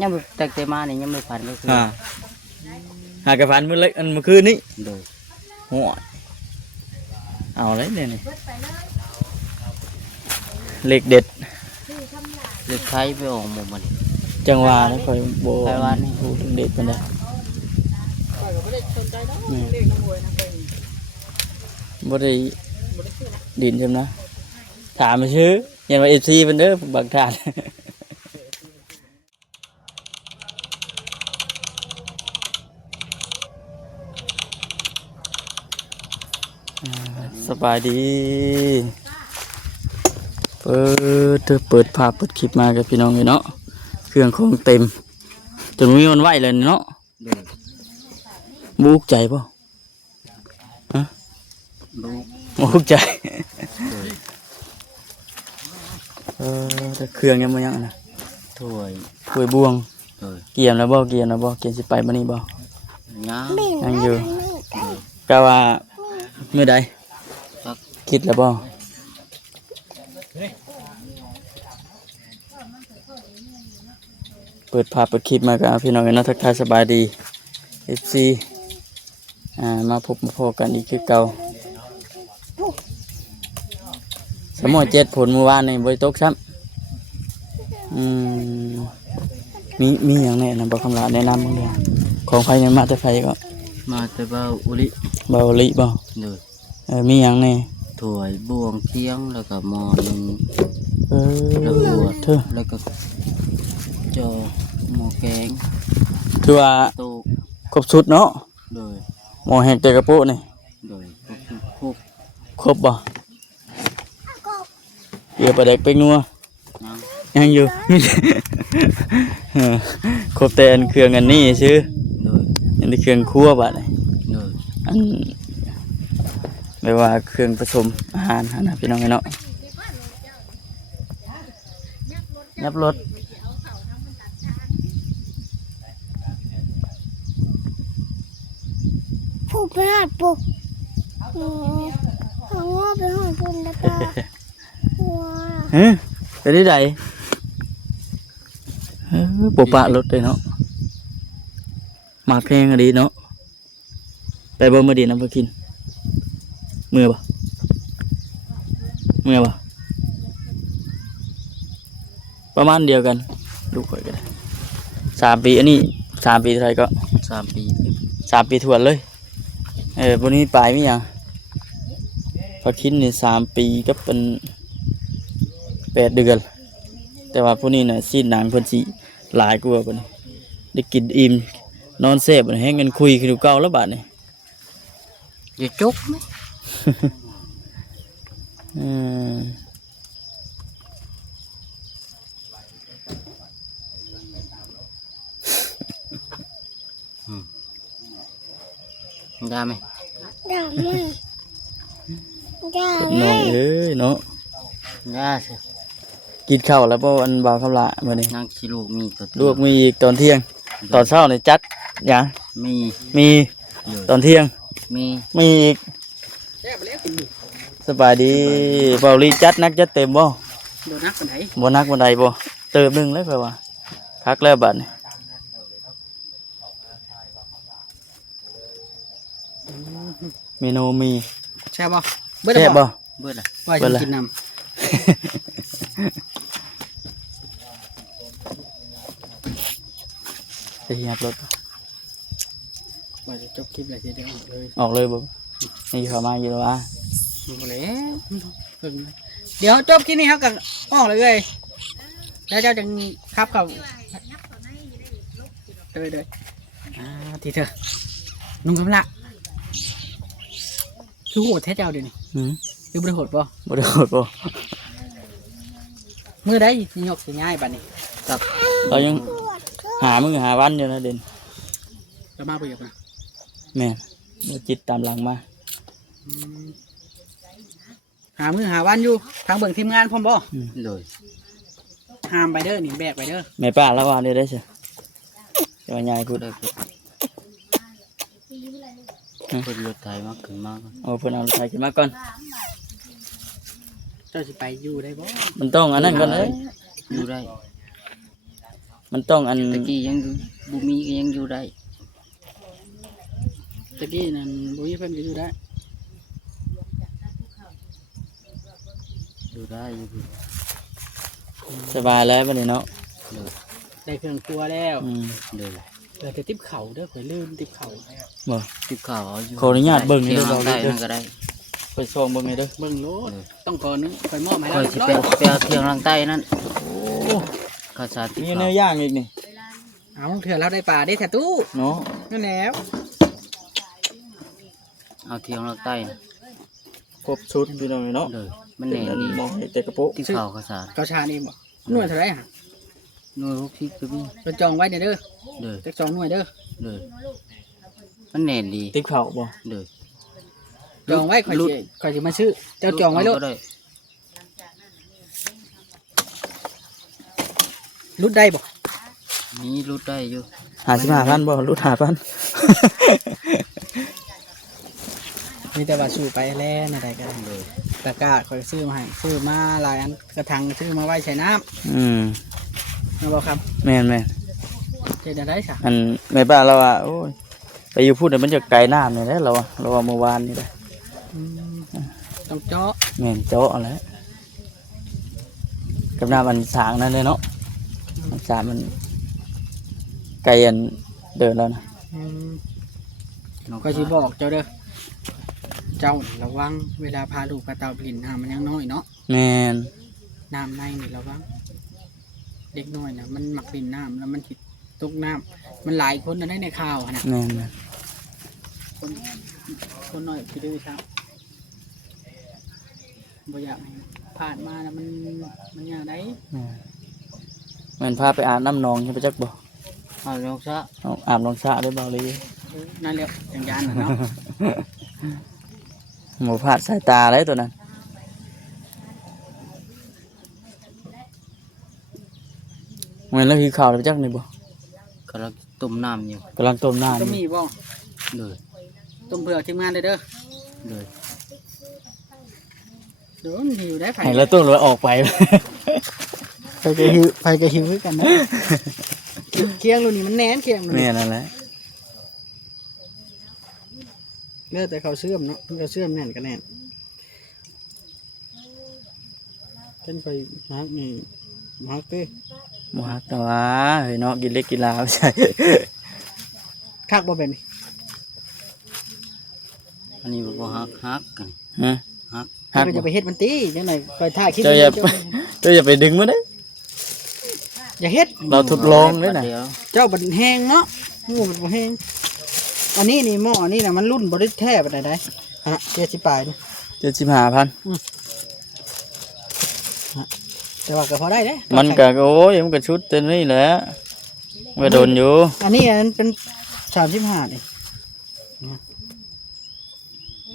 ยังตั้งแต่มานี่ยังไม่ฝันก็คือหากระฝันมื้อเล็กอันเมื่อคืนนี้โดยหัวเอาเลยเนี่ยนี่เล็กเด็ดเล็กไทยไปออกหมดมันจังหวะนี่คอยโบ ไต้หวันนี่ พูดเด็ดเป็นได้บ่ได้ดินใช่ไหมถามมาชื่อยันว่าFCเป็นเด้อบางทานสบายดีเปิดภาพเปิดคลิปมากับพี่น้องเลยเนาะเครื่องของเต็มจนมีมันไหวเลยเนาะบุกใจป่ะฮะบุกใจแต่เครื่องยังไม่ยังนะถ้วยบวงเกียมแล้วบ่เกียมสิไปมานี่บ่ยังอยู่กะว่าเมื่อใดคิดแล้วบ่เปิดภาพเปิดคลิปมากับพี่น้องนะทักทายสบายดี FC มาพบมาพอกันอีกคือเก่าสมอ7ผลเมื่อวานในบริตกซ้ำมีอย่างแน่นะบอกคำลาแนะนำบ้างเลยของใครเนี่ยมาแต่ใครก็มาแต่เบาอุลิบ่มีอย่างแน่ถ้วยบวงเที่ยงแล้วก็หม้อนึงแล้วบวชแล้วก็จอหม้อแกงคือว่าครบชุดเนาะโดยหม้อแห้งเตกระโปะนี่โดยครบบ่เดี๋ยวประเด็กไปนัวยังอยู่ครบแต่อันเครื่องอันนี้ชื่ออันนี้เครื่องครัวบ่เนี่ยอันแปลว่าเครื่องผสมอาหารนะพี่น้องเนาะยับรถผูกไปหาปุ๊กเอาง้อไปหาปุ๊กแล้วก็ว้าไปได้ไหนปุบปะรถเลยเนาะมาเพลงดีเนาะไปบ่มาดีนะพ่อกินเมื่อประมาณเดียวกันลูกข่อยก็ได้3 ปีอันนี้3 ปีเท่าไหร่ก็3 ปีทวนเลยพวกนี้ปลายไม่ยังพอคิดนี่3 ปีก็เป็น8 เดือนแต่ว่าพวกนี้น่ะซีดหนังเพิ่นสิหลายกว่าปานนี้ได้กินอิ่มนอนเซฟแห้งกันคุยคือเก่าแล้วบาดนี้อย่าจุกมั้ยได้ไหมน้องเนาะได้สิกินข้าวแล้วบ่อันบ่าวคำละมื้อนี้นั่งสิลูกมีอีกตอนเที่ยงตอนเช้านี่จัดหยังมีตอนเที่ยงมีอีกสบายดีเบาลีจัดนักจัดเต็มบ่บ่นักปานใดบ่เติมนึงเลยค่อยว่าคักแล้วบัดนี้เมนูมีแซ่บบ่เบิดล่ะว่าจะกินน้ำจะเหยียบรถว่าจะจบคลิปอะไรทีเดียวออกเลยบ่นี่เข้ามาอยู่แล้ววะเดี๋ยวจบคลิปนี้เขากันออกเลยแล้วเจ้าจะขับเขาเลยทีเถอะนุ่งกำลังคือโหดแท้เจ้าเดี๋ยวนี้คือบริโภคป่ะเมื่อได้ยกง่ายบัดนี้ครับเรายังหาวันอยู่นะเด่นจะมาไปอยู่นะแม่จิตตามหลังมาหาวันอยู่ทางเบิ่งทีมงานพร้อมบ่เลยหามไปเด้อหนีแบกไปเด้อแม่ป้าละวันได้ใช่จะมายายพูดได้เพิ่นรถไถมาขึ้นมาเพิ่นเอารถไถขึ้นมาก่อนเจ้าสิไปอยู่ได้บ่มันต้องอันนั้นก่อนเลยอยู่ได้ มันต้องอัน ตะกี้ยังบุมีก็ยังอยู่ได้ ตะกี้นั่นบ่มีเพิ่นก็อยู่ได้ อยู่ได้อยู่พี่ สบายแล้วบัดนี้เนาะ เลย ได้เครื่องครัวแล้ว เลย เหลือแต่ติ๊บเข่าเด้อข่อยลืมติ๊บเข่า บ่ ติดข่าวเอาอยู่ ขออนุญาตเบิ่งให้ เที่ยว ดู ทาง เบา ใต้ เด้อ นั่นก็ได้ ไปส่องเบิ่งให้เด้อ เบิ่งโลดต้องขอนึงข่อยมอบให้ ค แล้ อ วย สิ เรียบร้อย ไปเอาเที่ยวทางใต้นั่น โอ้ ข้าวสารติด มี ข่า เนื้ ว อย่างอีกนี่ เอาเถื่อเราได้ปลาได้แท้ตู้ เนาะ นั่นแล้ว เอาเที่ยวทางใต้น่ะ ครบชุดพี่น้องเนาะ เลยมันแน่ดี บ่ให้แต่กระโปรง ติดข่าวข้าวสาร เกาชานี่บ่หน่วยเท่าไหร่ฮะ หน่วยพวกพี่ก็มี ไปจองไว้เด้อ เลย จัก2หน่วยเด้อ เลยมันแน่ดี ติ๊บข้าวบ่ เลย จองไว้ข่อยสิมาซื้อเจ้าจองไว้โลด ก็ได้ รุดได้บ่ มีรุดได้อยู่ 55,000บ่รุด5,000 มีแต่ว่าสู้ไปแล้วในใดก็ได้ เลย ตะกร้าข่อยซื้อมาให้ซื้อมาหลายอันกระถางซื้อมาไว้ใช้น้ำ อืม นะบ่ครับ แม่น เฮ็ดได้ซะ ๆอันแม่ป้าเราว่าโอ้ยไปอยู่พูดน่ะมันจะไกลน้ำนี่แหละเราว่าเมื่อวานนี่แหละ ต้องเจาะ แม่นโจ๊ะเอาแหล้วกับน้ำมันสางนั่นเลยเนาะมันสางมันไกลอันเดินแล้วนะ น้อง ก็สิบอกเจ้าเด้อเจ้าระวังเวลาพาลูกพาเต่าไปเลินน้ำมันยังน้อยเนาะ แม่น น้ำในนี่ระวังเด็กน้อยน่ะมันมักเลินน้ำแล้วมันสิตกน้ำมันหลายคนน่ะได้ในข่าวหั่นน่ะ แม่น คนน้อยไปดื้อครับบ่อยากให้ผ่านมาแล้วมันอย่างไร แม่นพาไปอาบน้ำหนองใช่ปะจักบ่ เอาลองซะ เอาอาบน้องสระได้เบาเลย นั่นแหละอย่างยานน่ะเนาะ หมูพลาดสายตาเลยตัวนั้นแม่นแล้วคือข่าวได้ปะจักนี่บ่ กำลังต้มน้ำอยู่ กำลังต้มน้ำ ก็ อยู่ มีบ่ เลย ต้มเผือกทีมงานเลยเด้อ เลย เดี๋ยวมันหิวได้ไผ ให้แล้วต้มเลยออกไป ไผก็หิวคือกันนะเคียงรุ่นนี้มันแน่นเคียงรุ่น แม่ นี้ นั่นแหละ เลือแต่เขาเชื่อมเนาะเขาเชื่อมแน่นก็แน่นเป็นไปฮักนี่ฮักเต้ หมูฮักแต่ว่าเฮ้ยเนาะกินเล็กกินลาวใช่ คักบ่เป็น อันนี้บ่ฮักกัน ฮะ ฮัก ฮัก ก็จะไปเฮ็ดมันตีจังได๋คอยถ่ายคลิป เจ้าอย่าเจ้าอย่าไปดึงมันเด้ อย่าเฮ็ด เราทดลองเลยนะ เดี๋ยว เจ้าบันแห้งเนาะหมูบันบ่แห้งอันนี้นี่หม้ออันนี้น่ะมันรุ่นบ่ได้แท้ปานใดได้ฮะ70ปลายนี่ 75,000 แต่ว่าก็พอได้เด้ มันก็โอ้ยมันก็ชุดเต็มนี่แหละมันก็โดนอยู่ อันนี้อันเป็น35นี่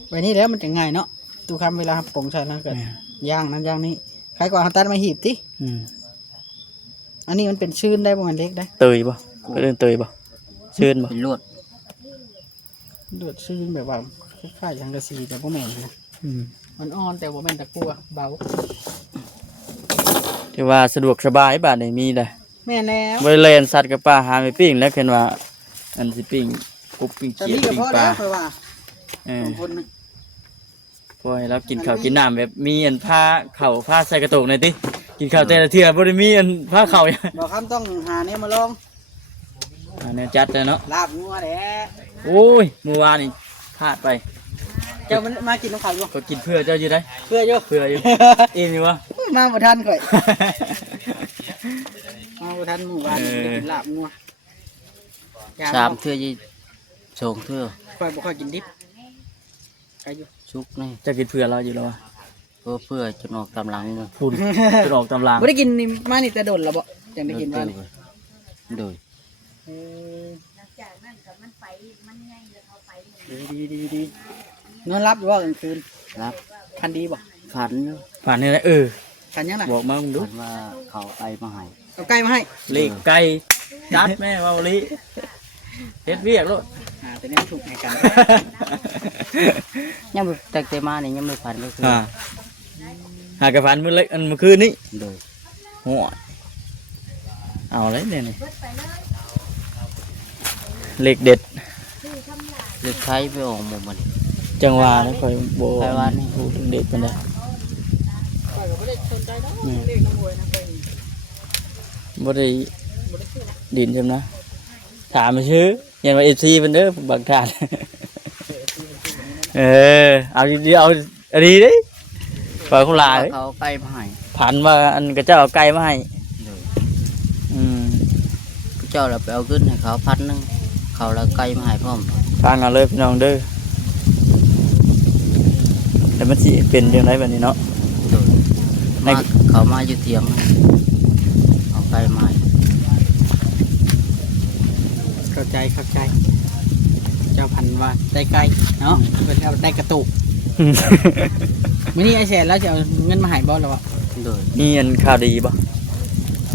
ไว้นี่แล้วมันจะง่ายเนาะตู้คำเวลาปรุงใส่แล้วก็ย่างนั้นย่างนี้ใครก่อนเอาตัดมาหีบติ อืม อันนี้มันเป็นชื้นได้บ่มันเล็กได้ เตยบ่ก็เดินเตยบ่ชื่นบ่ เป็นลวด เดือดชื้นแบบว่าคล้ายๆสังกะสีแต่บ่แม่นนะ อืม มันอ่อนแต่บ่แม่นตะกั่วเบา ที่ว่าสะดวกสบายบาดนี้มีได้ แม่นแล้ว บ่ได้เล่นสัตว์กับปลาหาไม่ปิ้งแล้วเห็นว่าอันสิปิ้งกบปิ้ง แต่ เขีย นี่ ด ก็ ปิ้ง พอ ป แล้ ลาว เพราะว่า เออ บางคนน่ะ พอให้เรากินข้าวกินน้ำแบบมีอันผ้าเข่าผ้าใส่กระโตกหน่อยติกินข้าวแต่ละเทื่อบ่ได้มีอันผ้าเข่า บ่คำต้องหาเนี่ยมาลอง อันนี้จัดเลยเนาะ ลาบงัวแหละ โอ้ยเมื่อวานนี่พลาดไป เจ้ามันมากินน้ำขาวอยู่ ก็กินเพื่อเจ้าอยู่ได้ เพื่ออยู่ เพื่ออยู่ เอ็มอยู่วะ มาบ่ทันข่อยมาบ่ทันหมู่บ้านได้กินลาบงัว 3 เทื่อยี่2เทื่อ ข่อยบ่ค่อยกินดิบไกลอยู่ ชุกนี่ จะกินเพื่อเราอยู่แล้ววะ เพื่อจะออกตามหลังเลย พุ่นจะออกตำราง บ่ได้กินนี่มานี่แต่โดนแล้วบ่จังได้กินว่านี่ โดย เออดีนอนรับอยู่ว่ากลางคืน รับ คันดีบ่ ฝันอยู่ ผ่านนี่แหละคันยังน่ะ บอกมามึงดู ฝันว่าเขาไปมาให้ เอาไก่มาให้ ลีกไก่จัดแม่เว่าลีเฮ็ดเวียกโลด แต่นี่มันถูกให้กัน ยังไม่แต่เตมานี่ยังไม่ฝันก็คือ หากระฝันมื้อเล็กอันเมื่อคืนนี้ โดย โหัว เอาเลยเนี่ยนี่เลขเด็ด เลือกใช้ไปออกหมดมัน จังหวะนะคอยโบ ไปว่านี่ พูดถึงเด็กกันได้ ข่อยก็บ่ได้สนใจดอกเลขน้ำหวยนะข่อยนี่ บ่ได้ บ่ได้ซื้อนะ ดินใช่ไหมนะถามมาชื่อยันว่าFCเป็นเด้อบางทานเอาดีเอาดีเด้ปล่อยเขาลาเอ้ย เขาใกล้มาให้ ผันว่าอันกระเจ้าเอาไก่มาให้ เลย อืม พระเจ้าเราไปเอาขึ้นให้เขา1,000เขาเราใกล้มาให้พร้อม ฟังเอาเลยพี่น้องเด้อแต่มันสิเป็นจังไดแบบนี้เนาะ เลยมาเขามาอยู่เถียงเอาใกล้มาให้ เข้าใจเจ้าพันว่าได้ไกลเนาะเพิ่นเอาได้กระตุกมื้อนี้ไอ้แสนแล้วจะเอาเงินมาให้บ่ล่ะวะ เลย มีอันข่าวดีป่ะ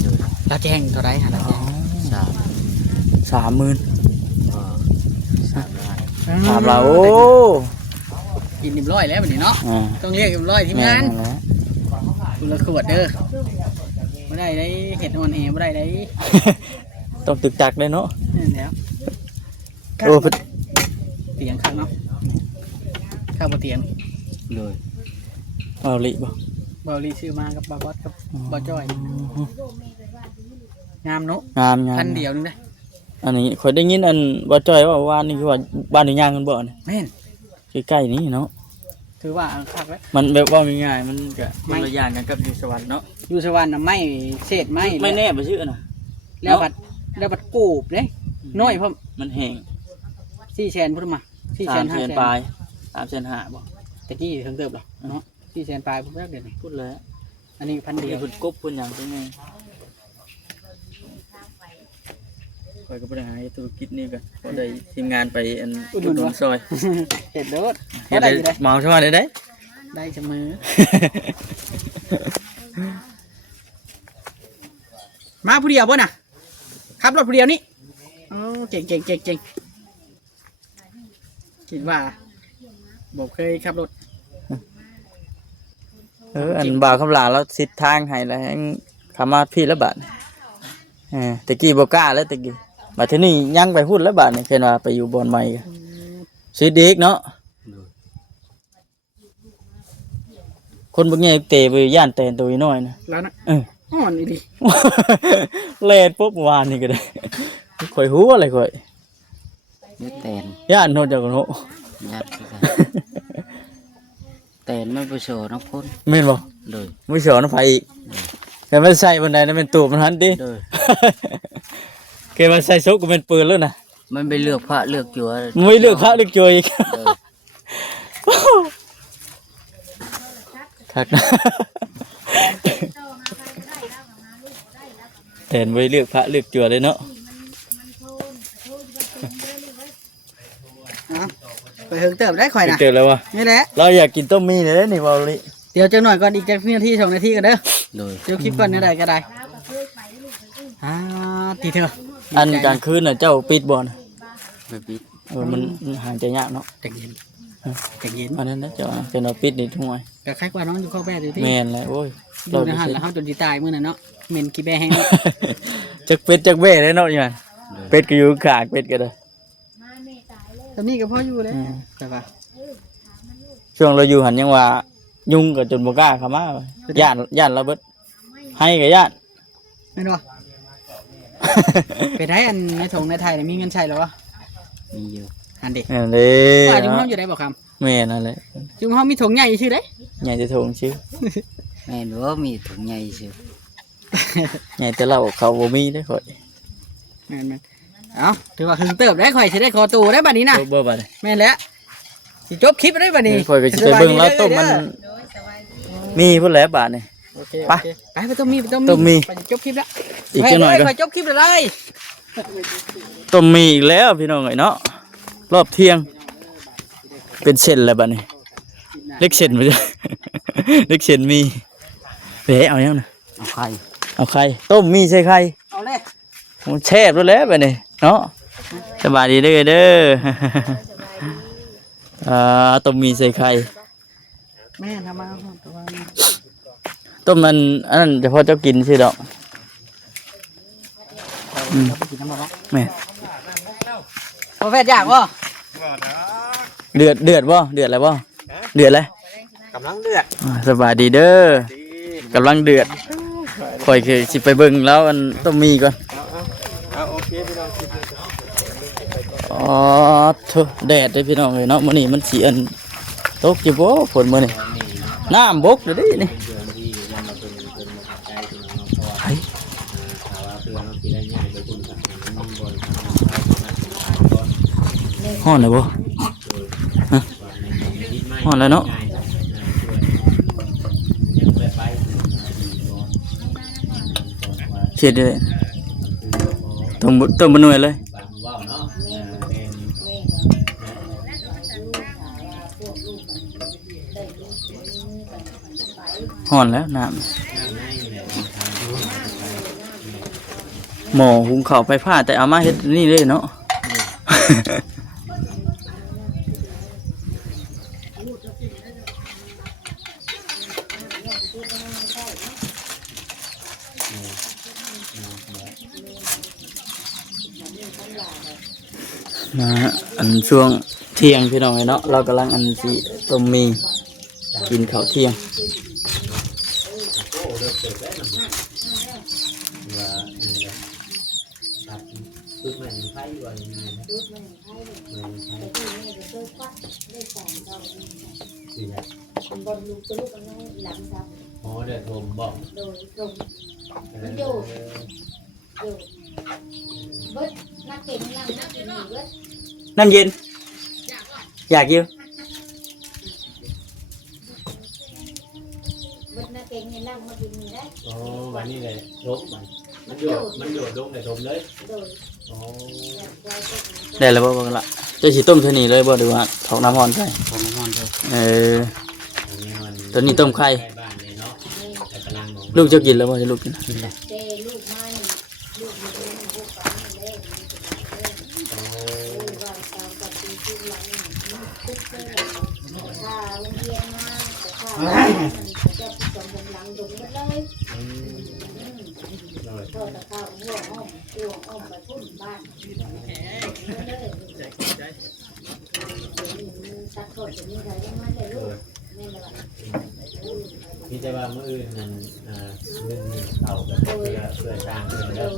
เลย เราแจ้งเท่าไหร่หาเราแจ้ง 30,000 3 ล้าน ถามเราโอ้ กินเรียบร้อยแล้วบัดนี้เนาะ อ่า ต้องเรียกเรียบร้อยทีมงาน แม่ คุณละขวดเด้อบ่ได้ได้เห็ดออนแอบ่ได้ได้ ต้องตึกจักเลยเนาะ นั่นแหล้ว โอ้เพิ่น เตียงข้างเนาะข้างบนเตียง เลย เอาลิบ่ บอลลีซื้อมากับบาบอสกับบ่จ้อยงามเนาะ งามงาม พันเดียวนึงได้ อันนี้ข่อยได้ยินอันบ่จ้อยว่าว่านนี่คือว่าบ้านอยู่ย่างกันบ่เนี่ย แม่น ใกล้ๆนี่เนาะ ถือว่าคักแล้ว มันแบบว่าง่ายๆมันก็คนละอย่างกันกับอยู่สวรรค์เนาะ อยู่สวรรค์น่ะไม่เศษไม่ ไม่แน่บ่ชื่อน่ะ แล้วบัดกูบเด้น้อยเพิ่ม มันแห้ง 400,000พุ่นมา400,000 300,000 500,000 ปลาย3,500บ่ ตะกี้ถึงเติบหรอเนาะ400,000ปลายพุ่นแรกเดี๋ยวนี้ พูดเลย อันนี้พันเดี เดี๋ ย ยว วเพิ่นกบเพิ่นหยังเป็นไงข่อยก็บ่ได้หาธุรกิจนี้ก็บ่ได้ทีมงานไปอันอุดหนุนซอย เห็ดเด้อ เฮ็ด ได้ ได้ อยู่ได้ เมาซอยได้ได้ ได้เสมอมาผู้เดียวบ่น่ะขับรถผู้เดียวนี่โอ้เก่งคิดว่าบอกเคยขับรถ อันบ่าวคำลาแล้วสิททางให้แล้วให้ขามาพี่แล้วบาดตะกี้บ่กล้าแล้วตะกี้บัดทีนี้ยังไปพูดแล้วบาดนี่เพิ่นว่าไปอยู่บ่อนใหม่ก็สิเด็กเนาะ เลย คนบ่แง่เตะไปย่านแตนตัวน้อยนะ แล้วนะ เออ อ่อนอีดี เล่นปุ๊บเมื่อวานนี่ก็ได้ข่อยฮู้อะไรข่อย นี่แตน ย่านโนนจักโน ยัดคือกันแตนไม่ไปโชว์น้ำพ่น แม่นบ่ เลย มื้อสอนไผอีกแต่มันใส่บันไดนั้นเป็นตูบมันหันติ เลย เกมันใส่ซุกก็เป็นปืนแล้วนะ มันไปเลือกพระเลือกจัว มันไม่เลือกพระเลือกจอยอีก เลย คักนะแต่ไม่เลือกพระเลือกจัวเลยเนาะ ไปเฮิงเติบได้ข่อยนะ เจอแล้ววะ นี่แหละ เราอยากกินต้มมีเลยนี่วอลลี่ เดี๋ยวจังหน่อยก่อนอีกจักนาที2 นาทีกันเด้อ เลย เดี๋ยวคลิปก่อนก็ได้ทีเถอะ อันกลางคืนน่ะเจ้าปิดบ่อน ไปปิด มันห่างใจยากเนาะ จังเย็นจังเย็น อันนั้นนะเจ้าเป็นเราปิดนี่ทุ่งไว้ ก็คล้ายกว่าน้องอยู่ข้อแบอยู่ที่ แมนเลยโอ้ย ดูในหันแล้วเขาจนจีตายมื้อนั้นเนาะเหม็นขี้แบแห้ง จักเป็ดจักเบ้เลยเนาะอย่างเป็ดก็อยู่ขางเป็ดก็ได้ ตอนนี้ก็พออยู่เลยแต่ว่า ช่วงเราอยู่หันยังว่ายุงกับจนบ่กล้าเข้ามาย่านเราเบิดให้กับย่าน ไม่รู้ไปได้อันในถงในไทยมีเงินใช้หรอวะ มีอยู่ อันเด็ก นั่นเลย ว่าจุ่มห้องอยู่ได้บอกค แม่นั่นแหละ ำจุ่มห้องมีถงใหญ่ชื่อได้ ใหญ่จะทงชื่อ แม่นว่ามีถุงใหญ่สิ ใหญ่แต่เราเขาบ่มีได้ข่อย แม่นเอาถือว่าหึงเติบได้ข่อยจะได้คอตูได้บัดนี้นะ บ่บัด แม่นแล้วสิจบคลิปได้บัดนี้ ข่อยก็สิไปเบิ่งแล้วต้มมันมีพุ่นแหล้วบาดนี่ โอเค ไป ไปต้มมี ต้มมี ไปจบคลิปแล้ว อีกจังหน่อยก็ ไปจบคลิปเลย ต้มมีอีกแล้วพี่น้องเอ้ยเนาะรอบเที่ยง เป็นเส้นแล้วบัดนี้เล็กเส้นบ่จ้ะ เล็กเส้นมีเป๋เอายังน่ะ เอาไข่ เอาไข่ต้มมีใส่ไข่ เอาเลย มันแช่บแล้วแหล้วบัดนี้เนาะสบายดีเด้อเด้อ ต้มมีใส่ไข่ แม่ทำมาตัว ต้มมันอันนั้นเฉพาะเจ้ากินสิดอก เราไปกินน้ำมันวะ แม่ พอแฟดอยากบ่ เดือดบ่เดือดอะไรบ่เดือดอะไร กำลังเดือด สบายดีเด้อกำลังเดือดคอยคือสิไปเบิ่งแล้วมันต้องมีก่อน เอาโอเคพี่น้องคิดเลย อ๋อเถอะแดดเด้อพี่น้องเอ้ยเนาะมื้อนี้มันสิอันตกอยู่บ่ฝนมื้อนี้น้ำบกเด้อนี่ไผฮ้อนเลยบ่ฮะฮ้อนแล้วเนาะเช็ดเลยต้มบะหน่วยเลยห่อนแล้วน้ำหม้อหุงข้าวไฟฟ้าแต่เอามาเฮ็ดนี่เลยเนาะ นะฮะอันช่วงเที่ยงพี่น้องเนาะเรากำลังอันสิต้มมีกินข้าวเที่ยงน้ำเย็นอยากกินโอ้วันนี้เลยลบมันอยู่ลงเลยลมเลยโอ้ ได้แล้วบ่เบิ่งละจะสิต้มเท่านี้เลยบ่หรือว่าถอกน้ำร้อนใส่ ของน้ำมันเด้อ ตัวนี้ต้มไข่ ใกล้บ้านเลยเนาะแต่กำลัง ลูกจะกินแล้วบ่จะลูกกิน กินเลย พี่จะว่าเมื่ออื่นนั้นเรื่องนี้เอาแบบเพื่อสร้างเพื่อแล้ว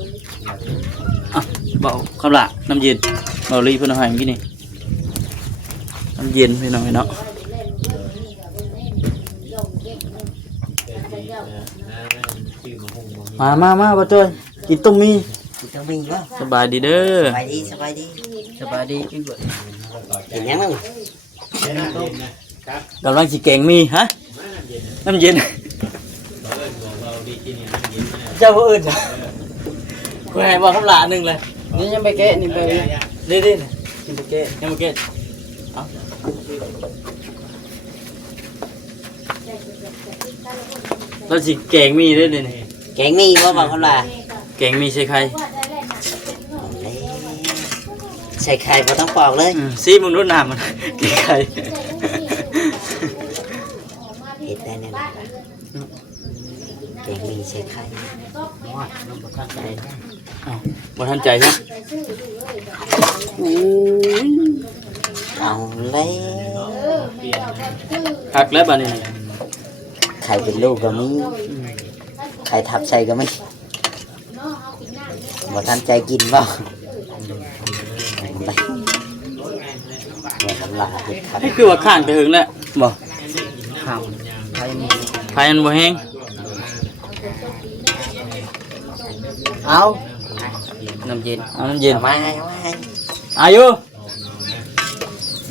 อ่ะเบาคำละน้ำเย็นเบาลีเพิ่นเอาให้เมื่อกี้นี่น้ำเย็นพี่น้องเนาะมาบ่ต้นกินต้มมี จะมีบ่ สบายดีเด้อ สบายดีสบายดีกินบ่ เห็นยังมั้งครับ กำลังสิแกงมีฮะน้ำเย็นเจ้าบ่อื่นจ้ะกูให้บ่คำละนึงเลย นี่ยังไปแกะนี่ไป นี่ๆกินบ่แกะยังบ่แกะเอาเราสิแกงมีเด้อนี่ แกงมีบ่บอกเขาล่ะ แกงมีใส่ไข่ ใส่ไข่บ่ต้องปอกเลย ซีมึงรดน้ำมัน กินไข่ เห็ดได้แน่นอนแกงมีใส่ไข่ว้าน้ำบ่ทันใจ บ่ทันใจใช่ เอาเลย คักแล้วบัดนี้ ไข่เป็นลูกก็มีไข่ทับใส่ก็มีบ่ทันใจกินบ่เนี่ยสำลักเห็ดครับ นี่คือว่าข้างไปถึงแล้วบ่ ข้าวไข่มี ไฟมันบ่แห้ง เอาน้ำเย็น เอาน้ำเย็น เอามาให้ อายุ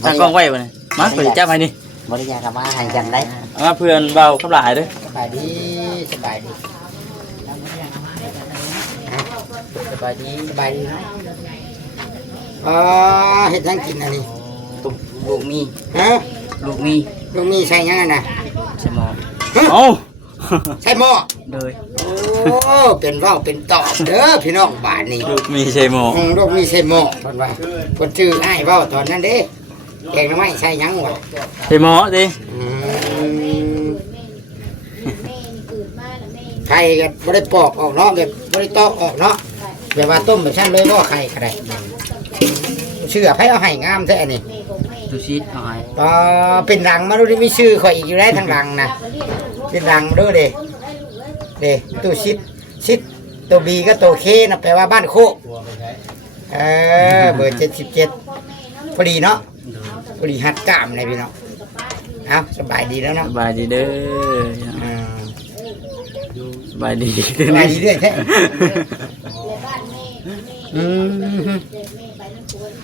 ตั้งกล้องไว้บ่นี่มาเปิดจับให้นี่ บริยากับมาให้กันได้ เอามาเพื่อนเบากับหลายเด้อ สบายดีสบายดีสบายดีสบายดีเนาะเฮ็ดทั้งกินอันนี้ลูกมี ฮะ ลูกมี ลุงมีใช่ยังไงนะ ใช่หมอ เอ้า ใช่หม้อ เลย โอ้เป็นว่าวเป็นต่อเด้อพี่น้องบ้านนี่ ลูกมีใช่หมอ ลูกมีใช่หม้อเพิ่นว่าเพิ่นชื่ออ้ายว่าวตอนนั้นเด้แกงหน่อไม้ใช่ยังวะ ใช่หมอติ ไข่ก็บ่ได้ปอกออกเนาะแบบบ่ได้ตอกออกเนาะ แบบว่าต้มแบบชั้นเลยบ่ไข่ก็ได้ชื่อไผเอาให้งามแท้อันนี้ ตุชิดเอาให้ เป็นรังมาดูดิมีชื่อข่อยอีกอยู่ได้ทางรังนะเป็นรังเด้อเด้ตู้ชิดตัวบีก็ตัวเคนะแปลว่าบ้านโคก กลัวไปใช้ เบอร์77พอดีเนาะพอดีหัดกล้ามเลยพี่น้องเอาสบายดีแล้ว ส เนาะ บายดีเด้อ อ่า สบายดี สบายดีด้วยแท้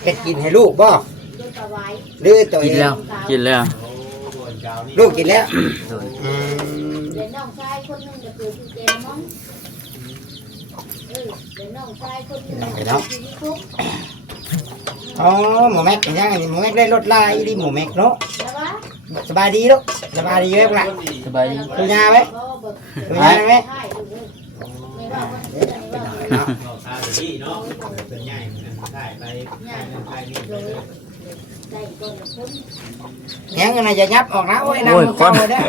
เฮ็ดกินให้ลูกบ่หรือตัวเอ กิน ง แล้ว กินแล้ว ลูกกินแล้ว โดย อืม เดี๋ยวน้องชายคนหนึงจะเกิดที่เกมมั้งเดี๋ยวน้องชายคนหนึง น้องไปเนาะ ที่นี่คุก อ๋อหมูแม็กเป็นยังไงหมูแม็กได้รถลายดิหมูแม็กเนาะ แล้ววะ สบายดีลูกสบายดีเว้ยพวกน่ะ สบายดี ดูยาไว้ดูยาไว้ ใช่ดูเลยไม่ว่าคน เนาะ เราตาไปที่เนาะเป็นใหญ่มันได้ไปไปนี่ไปเลย ใจก่อนคน ยังไงจะยับออกนะโอ้ยน้ำ โอ้ย มัน ค เข้าน เลยเด้อ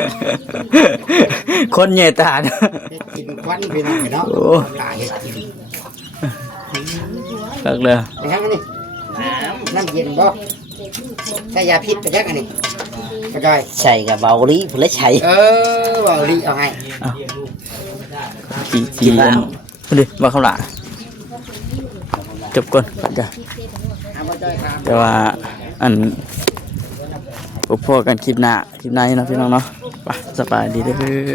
คนเหย่ตาเด้อ เฮ็ดกินควันพี่น้องเนาะ โอ้ ตาเฮ็ดกิน ตักเลย ไปทางนี้น้ำเย็นบ่ใส่ยาพิษไปจักอันนี้กระจอย ใส่กับเบาลีพุ่นละใช้ เบาลีเอาให้ จีกันพูดดิว่าเขาหละจบก่อนจ้ะ เอาบ่จ้อยครับ แต่ว่าอันพบกันคลิปหน้านี่เนาะพี่น้องเนาะไปสบายดีเด้อ